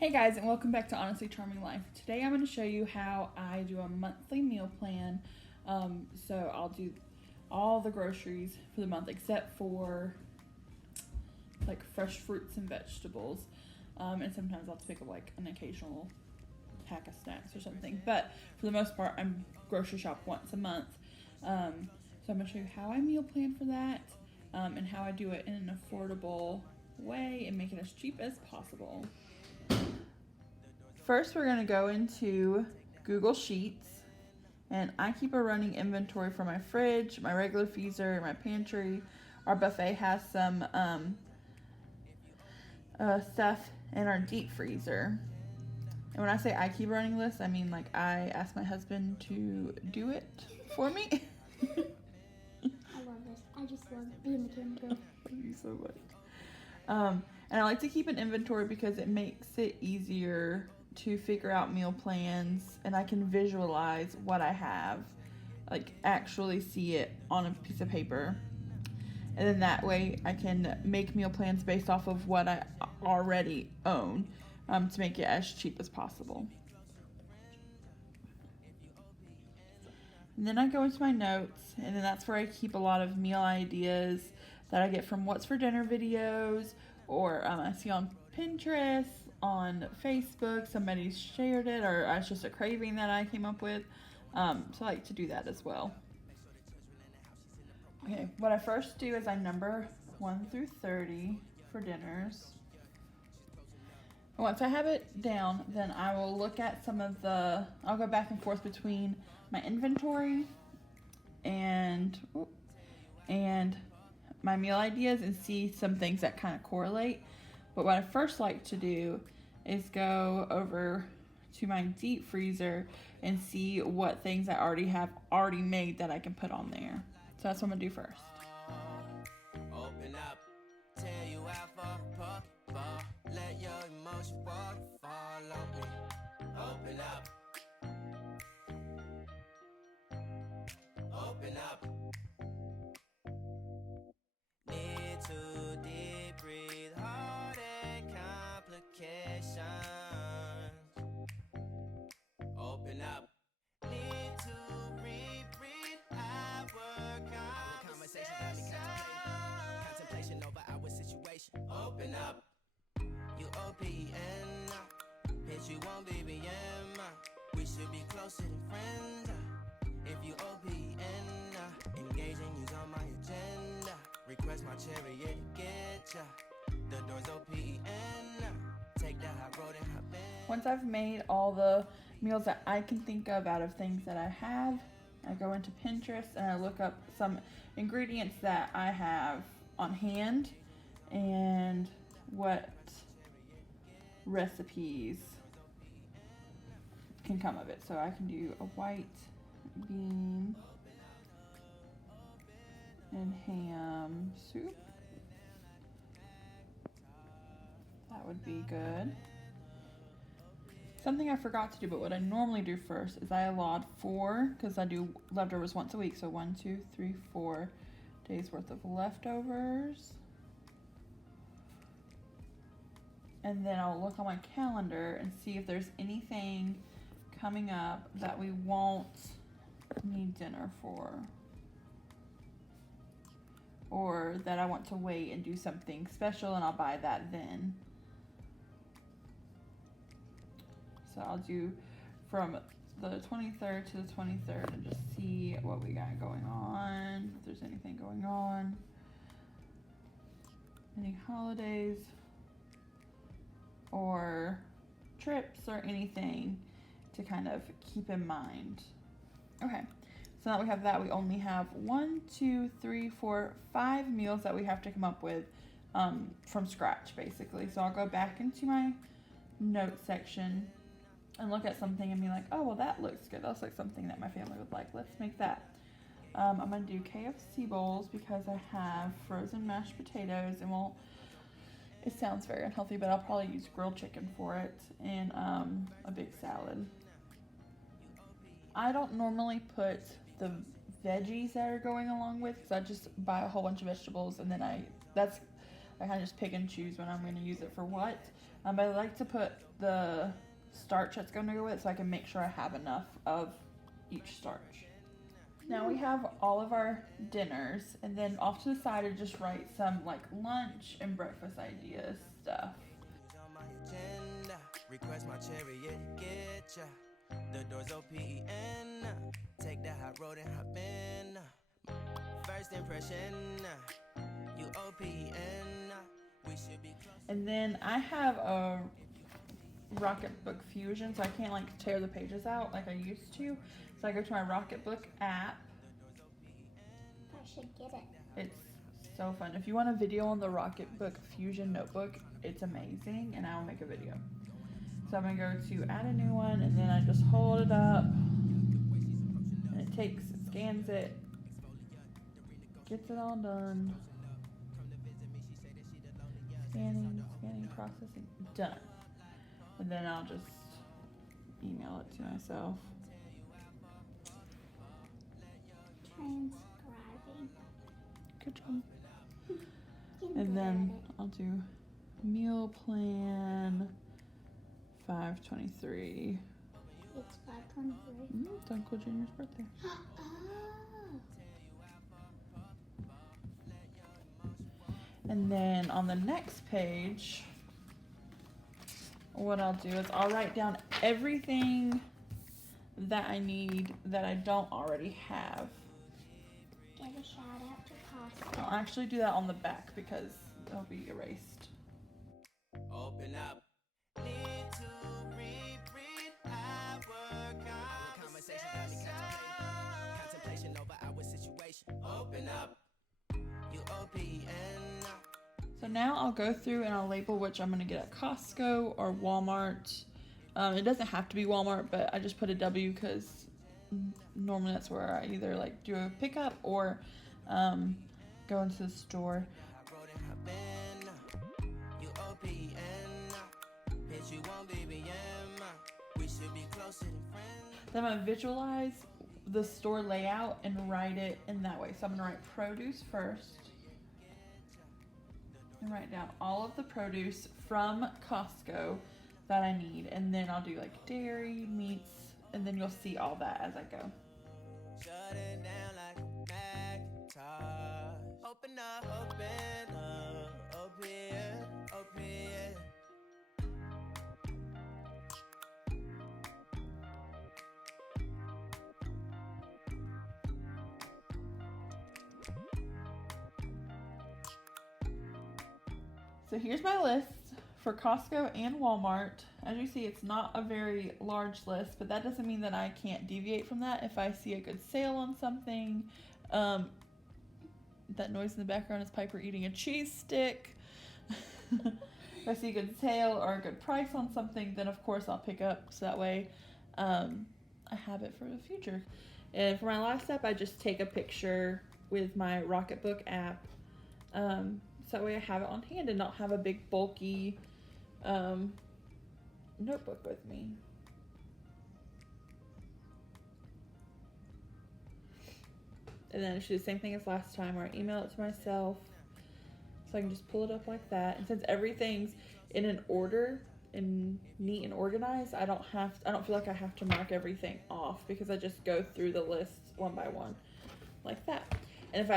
Hey guys, and welcome back to Honestly Charming Life. Today I'm going to show you how I do a monthly meal plan. So I'll do all the groceries for the month except for like fresh fruits and vegetables. And sometimes I'll pick up like an occasional pack of snacks or something. But for the most part, I'm grocery shop once a month. So I'm going to show you how I meal plan for that and how I do it in an affordable way and make it as cheap as possible. First, we're going to go into Google Sheets, and I keep a running inventory for my fridge, my regular freezer, my pantry. Our buffet has some stuff in our deep freezer. And when I say I keep a running list, I mean like I ask my husband to do it for me. I love this. I just love being the camera girl. Thank you so much. And I like to keep an inventory because it makes it easier to figure out meal plans, and I can visualize what I have, like actually see it on a piece of paper. And then that way I can make meal plans based off of what I already own to make it as cheap as possible. And then I go into my notes, and then that's where I keep a lot of meal ideas that I get from What's for Dinner videos, or I see on Pinterest, on Facebook, somebody shared it, or it's just a craving that I came up with. So I like to do that as well. Okay, what I first do is I number 1 through 30 for dinners. Once I have it down, then I will look at I'll go back and forth between my inventory and my meal ideas and see some things that kind of correlate. But what I first like to do is go over to my deep freezer and see what things I already made that I can put on there. So that's what I'm gonna do first. Open up, tell you out for let your emotion waterfall on me. Open up. Open up. Need to deep breathe, heart and complications. Open up. Need to reread our conversation. Contemplation over our situation. Open up. You OPN. Bitch, you won't be we should be closer than friends. If you OPN, engaging you's on my agenda. Request my chariot to get ya. The door's OPN. Take that hot road and hop in. Once I've made all the meals that I can think of out of things that I have, I go into Pinterest and I look up some ingredients that I have on hand and what recipes can come of it. So I can do a white bean and ham soup. That would be good. Something I forgot to do, but what I normally do first is I allot 4, because I do leftovers once a week. So 1, 2, 3, 4 days worth of leftovers. And then I'll look on my calendar and see if there's anything coming up that we won't need dinner for, or that I want to wait and do something special, and I'll buy that then. So I'll do from the 23rd to the 23rd and just see what we got going on, if there's anything going on, any holidays or trips or anything to kind of keep in mind. Okay, so now we have that. We only have 1, 2, 3, 4, 5 meals that we have to come up with from scratch, basically. So I'll go back into my notes section and look at something and be like, oh, well, that looks good. That looks like something that my family would like. Let's make that. I'm going to do KFC bowls because I have frozen mashed potatoes, and it sounds very unhealthy, but I'll probably use grilled chicken for it, and a big salad. I don't normally put the veggies that are going along with, because I just buy a whole bunch of vegetables, and then that's I kind of just pick and choose when I'm going to use it for what. But I like to put the starch that's going to go with it so I can make sure I have enough of each starch. Now we have all of our dinners, and then off to the side I just write some like lunch and breakfast ideas stuff. On my agenda, request my chariot, get ya. The doors OPN, take the hot road and hop in. First impression, you OPN, we should be close. And then I have a Rocketbook Fusion, so I can't like tear the pages out like I used to. So I go to my Rocketbook app. I should get it. It's so fun. If you want a video on the Rocketbook Fusion notebook, it's amazing, and I will make a video. So I'm gonna go to add a new one, and then I just hold it up, and it scans it, gets it all done. Scanning, processing, done. And then I'll just email it to myself. Transcribing. Good job. And then I'll do meal plan 5/23. It's 5/23. It's Uncle Junior's birthday. Oh. And then on the next page, what I'll do is I'll write down everything that I need that I don't already have. Give a shout out to Costco. I'll actually do that on the back because it'll be erased. Open up. Need to reread our conversation. Got me contemplation over our situation. Open up. You OPN. So now I'll go through and I'll label which I'm going to get at Costco or Walmart. It doesn't have to be Walmart, but I just put a W because normally that's where I either like do a pickup or go into the store. Then I'm going to visualize the store layout and write it in that way. So I'm going to write produce first. And write down all of the produce from Costco that I need, and then I'll do like dairy, meats, and then you'll see all that as I go. Shut it down like a Macintosh. Open up, open. So here's my list for Costco and Walmart. As you see, it's not a very large list, but that doesn't mean that I can't deviate from that if I see a good sale on something. That noise in the background is Piper eating a cheese stick. If I see a good sale or a good price on something, then of course I'll pick up, so that way I have it for the future. And for my last step, I just take a picture with my Rocketbook app. So that way I have it on hand and not have a big bulky notebook with me. And then I should do the same thing as last time where I email it to myself so I can just pull it up like that. And since everything's in an order and neat and organized, I don't feel like I have to mark everything off because I just go through the list one by one like that. And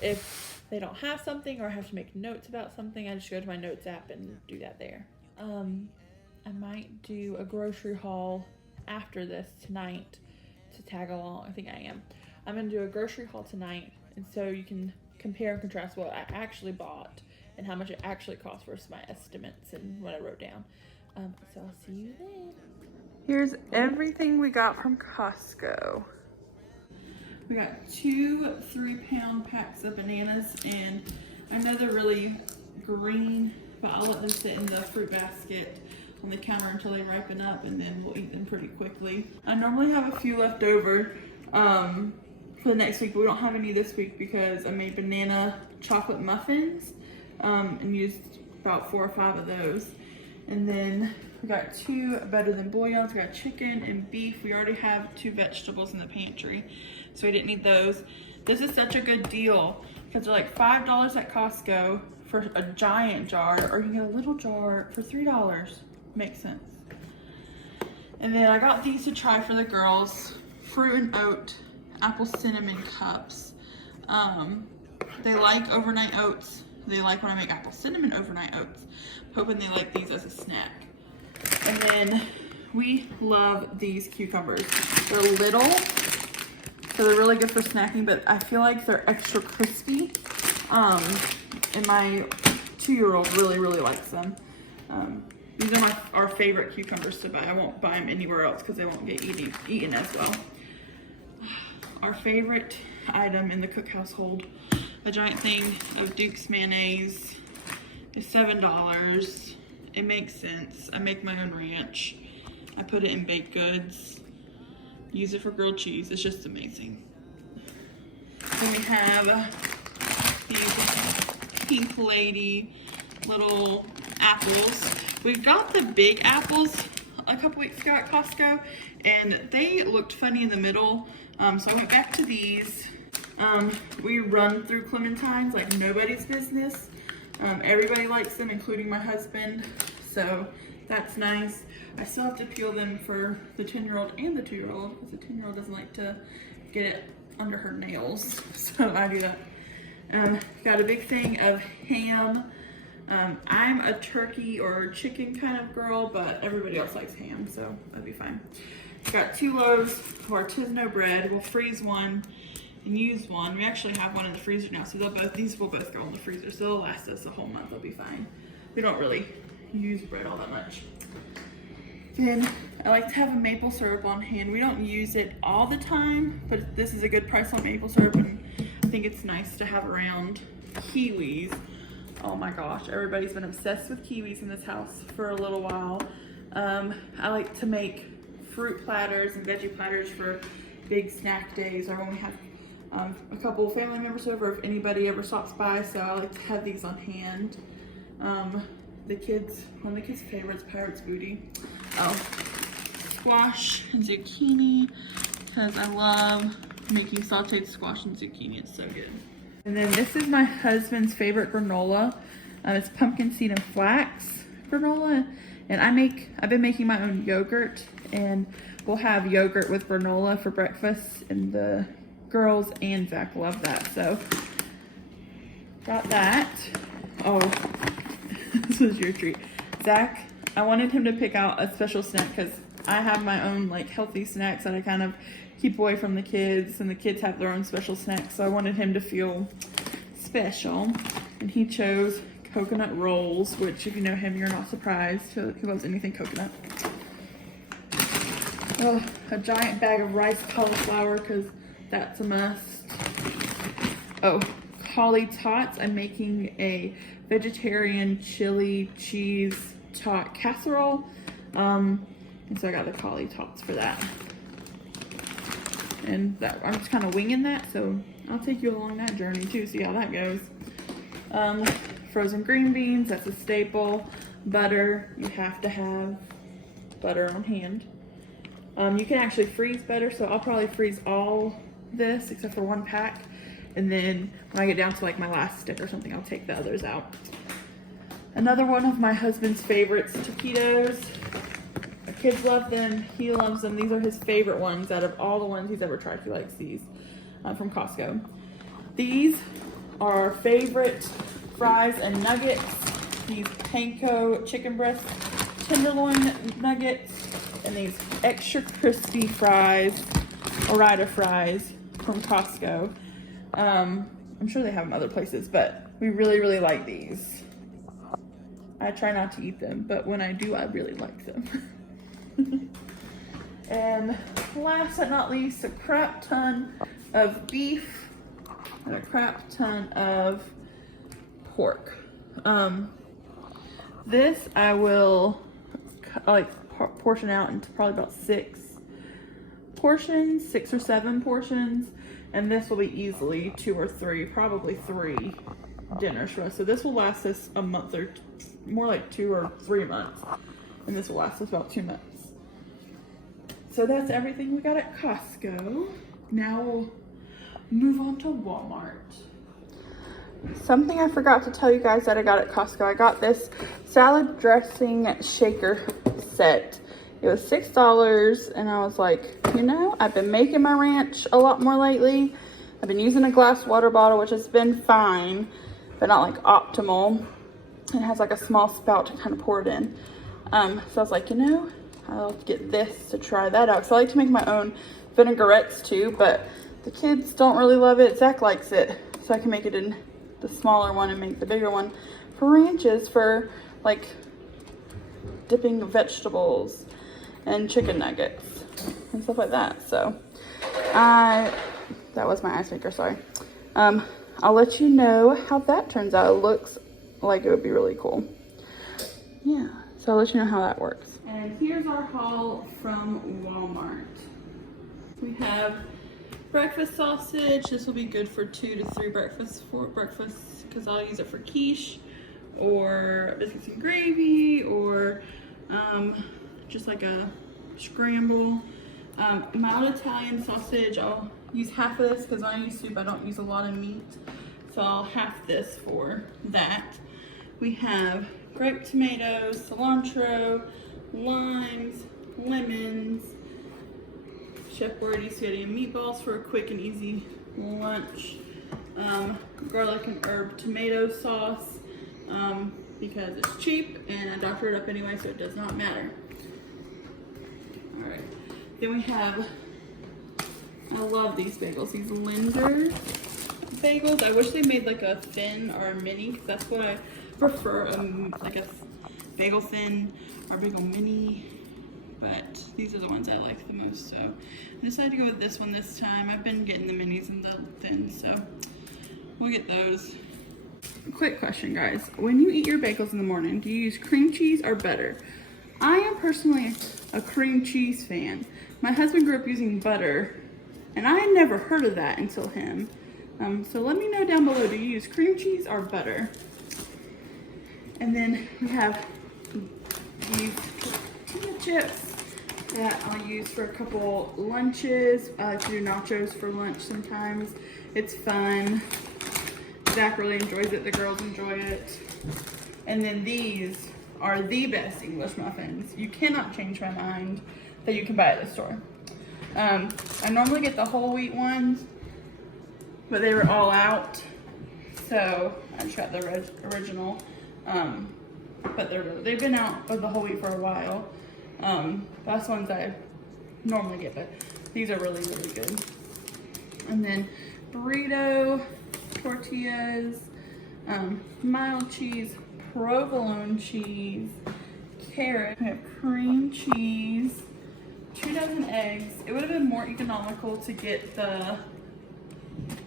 if they don't have something or I have to make notes about something, I just go to my notes app and do that there. I might do a grocery haul after this tonight to tag along. I think I am. I'm going to do a grocery haul tonight, and so you can compare and contrast what I actually bought and how much it actually cost versus my estimates and what I wrote down. So I'll see you then. Here's everything we got from Costco. We got 2 3-pound packs of bananas, and I know they're really green, but I'll let them sit in the fruit basket on the counter until they ripen up, and then we'll eat them pretty quickly. I normally have a few left over for the next week, but we don't have any this week because I made banana chocolate muffins and used about 4 or 5 of those. And then we got 2 better than bouillons. We got chicken and beef. We already have 2 vegetables in the pantry, so we didn't need those. This is such a good deal because they're like $5 at Costco for a giant jar, or you can get a little jar for $3. Makes sense. And then I got these to try for the girls. Fruit and oat apple cinnamon cups. They like overnight oats. They like when I make apple cinnamon overnight oats. Hoping they like these as a snack. And then we love these cucumbers. They're little, so they're really good for snacking, but I feel like they're extra crispy. And my 2-year-old really likes them. These are our favorite cucumbers to buy. I won't buy them anywhere else because they won't get eaten as well. Our favorite item in the Cook household, a giant thing of Duke's mayonnaise, is $7. It makes sense. I make my own ranch. I put it in baked goods. Use it for grilled cheese. It's just amazing. Then we have these Pink Lady little apples. We got the big apples a couple weeks ago at Costco, and they looked funny in the middle. So I went back to these. We run through clementines like nobody's business. Everybody likes them, including my husband. So that's nice. I still have to peel them for the 10-year-old and the 2-year-old, because the 10-year-old doesn't like to get it under her nails. So I do that. Got a big thing of ham. I'm a turkey or chicken kind of girl, but everybody else likes ham, so that'd be fine. Got 2 loaves of artisanal bread. We'll freeze one and use one. We actually have one in the freezer now, so these will both go in the freezer, so they'll last us a whole month. They'll be fine. We don't really use bread all that much. Then I like to have a maple syrup on hand. We don't use it all the time, but this is a good price on maple syrup, and I think it's nice to have around. Kiwis. Oh my gosh, everybody's been obsessed with kiwis in this house for a little while. I like to make fruit platters and veggie platters for big snack days, or when we have a couple family members over, if anybody ever stops by. So I like to have these on hand. One of the kids' favorites, Pirate's Booty. Squash and zucchini, because I love making sauteed squash and zucchini. It's so good. And then this is my husband's favorite granola. It's pumpkin seed and flax granola. And I've been making my own yogurt, and we'll have yogurt with granola for breakfast, and the girls and Zach love that. So got that. Oh, this was your treat. Zach, I wanted him to pick out a special snack because I have my own like healthy snacks that I kind of keep away from the kids, and the kids have their own special snacks. So I wanted him to feel special, and he chose coconut rolls, which if you know him, you're not surprised. He loves anything coconut. Oh, a giant bag of rice cauliflower, because that's a must. Oh, cauli tots. I'm making a vegetarian chili cheese tot casserole. And so I got the cauli tots for that. And that, I'm just kind of winging that, so I'll take you along that journey too, see how that goes. Frozen green beans, that's a staple. Butter, you have to have butter on hand. You can actually freeze butter, so I'll probably freeze all this except for 1 pack. And then when I get down to like my last stick or something, I'll take the others out. Another one of my husband's favorites, taquitos. The kids love them, he loves them. These are his favorite ones out of all the ones he's ever tried. He likes these from Costco. These are our favorite fries and nuggets. These panko chicken breast tenderloin nuggets, and these extra crispy fries, Ore-Ida fries from Costco. I'm sure they have them other places, but we really like these. I try not to eat them, but when I do, I really like them. And last but not least, a crap ton of beef and a crap ton of pork. This I will portion out into probably about 6 portions, 6 or 7 portions, and this will be easily 2 or 3, probably 3 dinners for us. So this will last us a month, or more like 2 or 3 months, and this will last us about 2 months. So that's everything we got at Costco. Now we'll move on to Walmart. something I forgot to tell you guys that I got at Costco. I got this salad dressing shaker set. It was $6 and I was like, you know, I've been making my ranch a lot more lately. I've been using a glass water bottle, which has been fine, but not like optimal. It has like a small spout to kind of pour it in. So I was like, you know, I'll get this to try that out. So I like to make my own vinaigrettes too, but the kids don't really love it. Zach likes it, so I can make it in the smaller one and make the bigger one for ranches for like dipping vegetables and chicken nuggets and stuff like that. So that was my ice maker, sorry. I'll let you know how that turns out. It looks like it would be really cool. Yeah, so I'll let you know how that works. And here's our haul from Walmart. We have breakfast sausage. This will be good for 2 to 3 breakfasts because I'll use it for quiche or biscuits and gravy or just like a scramble. Mild Italian sausage, I'll use half of this because when I use soup I don't use a lot of meat, so I'll half this for that. We have grape tomatoes, cilantro, limes, lemons, Chef Boyardee spaghetti and meatballs for a quick and easy lunch. Garlic and herb tomato sauce because it's cheap and I doctored it up anyway, so it does not matter. All right, then we have, I love these bagels, these Linder bagels. I wish they made like a thin or a mini because that's what I prefer, like a bagel thin or bagel mini. But these are the ones I like the most, so I decided to go with this one this time. I've been getting the minis and the thins, so we'll get those. Quick question, guys. When you eat your bagels in the morning, do you use cream cheese or butter? I am personally a cream cheese fan. My husband grew up using butter, and I had never heard of that until him. So let me know down below, do you use cream cheese or butter? And then we have these tortilla chips that I'll use for a couple lunches. I like to do nachos for lunch sometimes. It's fun. Zach really enjoys it. The girls enjoy it. And then these are the best English muffins. You cannot change my mind that you can buy at the store. I normally get the whole wheat ones, but they were all out. So I just got the original. But they've been out of the whole wheat for a while. That's ones I normally get, but these are really, really good. And then burrito tortillas, mild cheese, provolone cheese, carrot, we have cream cheese, 2 dozen eggs. It would have been more economical to get the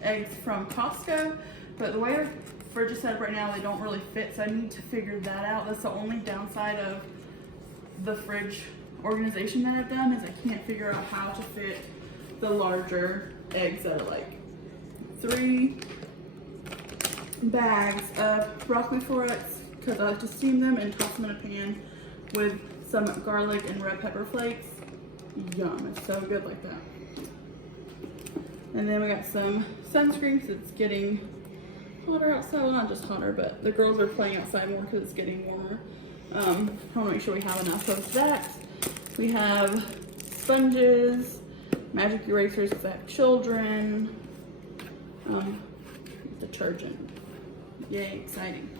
eggs from Costco, but the way our fridge is set up right now, they don't really fit, so I need to figure that out. That's the only downside of the fridge organization that I've done, is I can't figure out how to fit the larger eggs that are like 3 bags of broccoli florets, because I like to steam them and toss them in a pan with some garlic and red pepper flakes. Yum, it's so good like that. And then we got some sunscreen because it's getting hotter outside. Well, not just hotter, but the girls are playing outside more because it's getting warmer. I want to make sure we have enough of that. We have sponges, magic erasers because I have children, detergent. Yay, exciting.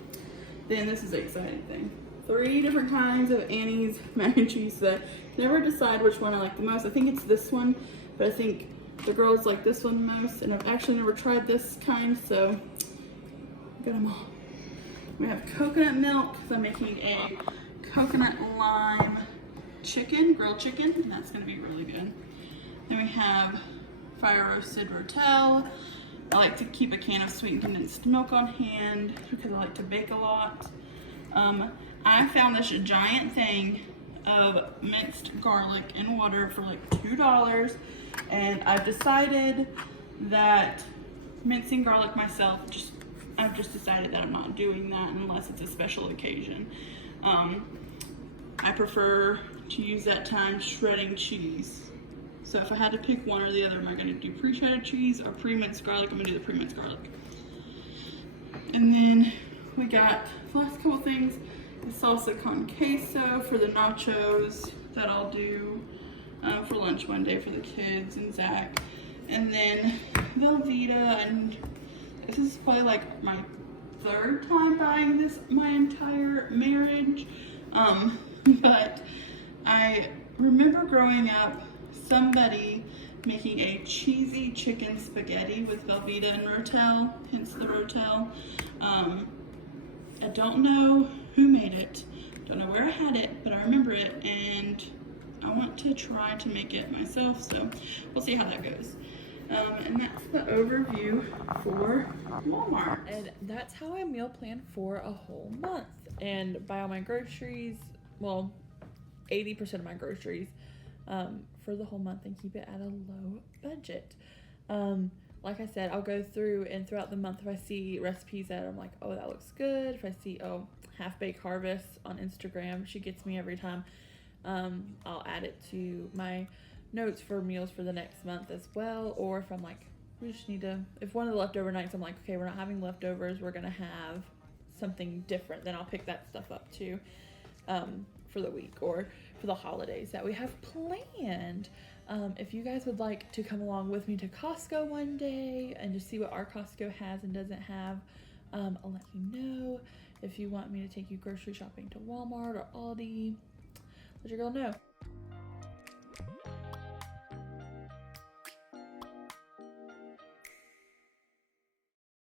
Then this is the exciting thing. 3 different kinds of Annie's mac and cheese that I never decide which one I like the most. I think it's this one, but I think the girls like this one most, and I've actually never tried this kind, so get them all. We have coconut milk, because I'm making a coconut lime chicken, grilled chicken, and that's going to be really good. Then we have fire roasted rotel. I like to keep a can of sweetened condensed milk on hand because I like to bake a lot. I found this giant thing of minced garlic and water for like $2, and I've decided that mincing garlic myself, I've just decided that I'm not doing that unless it's a special occasion. I prefer to use that time shredding cheese. So if I had to pick one or the other, am I going to do pre-shredded cheese or pre-minced garlic? I'm going to do the pre-minced garlic. And then we got the last couple things, the salsa con queso for the nachos that I'll do for lunch one day for the kids and Zach. And then Velveeta, and this is probably like my third time buying this my entire marriage. But I remember growing up somebody making a cheesy chicken spaghetti with Velveeta and Rotel, hence the Rotel. I don't know who made it, don't know where I had it, but I remember it, and I want to try to make it myself, so we'll see how that goes. And that's the overview for Walmart. And that's how I meal plan for a whole month, and buy all my groceries, well, 80% of my groceries for the whole month, and keep it at a low budget. Like I said, I'll go through, and throughout the month, if I see recipes that I'm like, oh, that looks good, if I see, oh, Half-Baked Harvest on Instagram, she gets me every time, I'll add it to my notes for meals for the next month as well. Or if I'm like, we just need to, if one of the leftover nights I'm like, okay, we're not having leftovers, we're gonna have something different, then I'll pick that stuff up too, for the week or for the holidays that we have planned. If you guys would like to come along with me to Costco one day and just see what our Costco has and doesn't have, I'll let you know. If you want me to take you grocery shopping to Walmart or Aldi, let your girl know.